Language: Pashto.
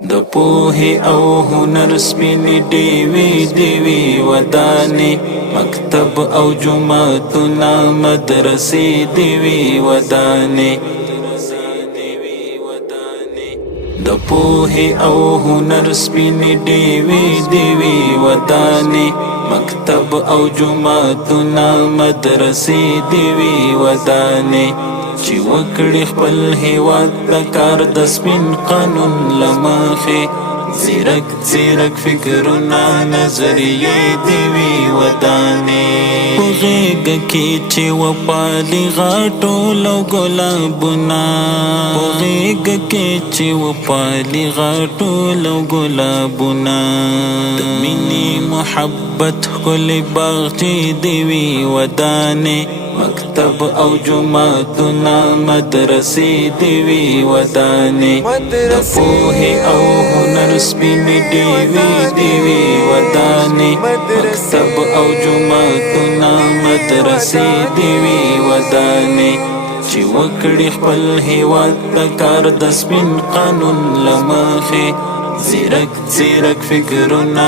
د پوهې او هنر سپینې ډیوې ډیوې ودانې مکتب او جوماتونه مدرسې ډیوې ودانې د پوهې او هنر سپینې ډیوې ډیوې ودانې مکتب او جوماتونه مدرسې ډیوې ودانې چې وکړي خپل هیواد ته کار د سپین قانون له مخې ځیرک ځیرک فکرونه نظریې ډیوې ودانې په غېږه کې چې وپالي غاټول او ګلابونه په غېږه کې چې وپالي غاټول او ګلابونه د مینې محبت ښکلې باغچې ډیوې ودانې مکتب او جوماتونه مدرسې ډیوې ودانې د پوهې او هنر سپینې ډیوې ډیوې ودانې مکتب او جوماتونه مدرسې ډیوې ودانې چې وکړي خپل هیواد ته کار د سپین قانون له مخې ځیرک ځیرک فکرونه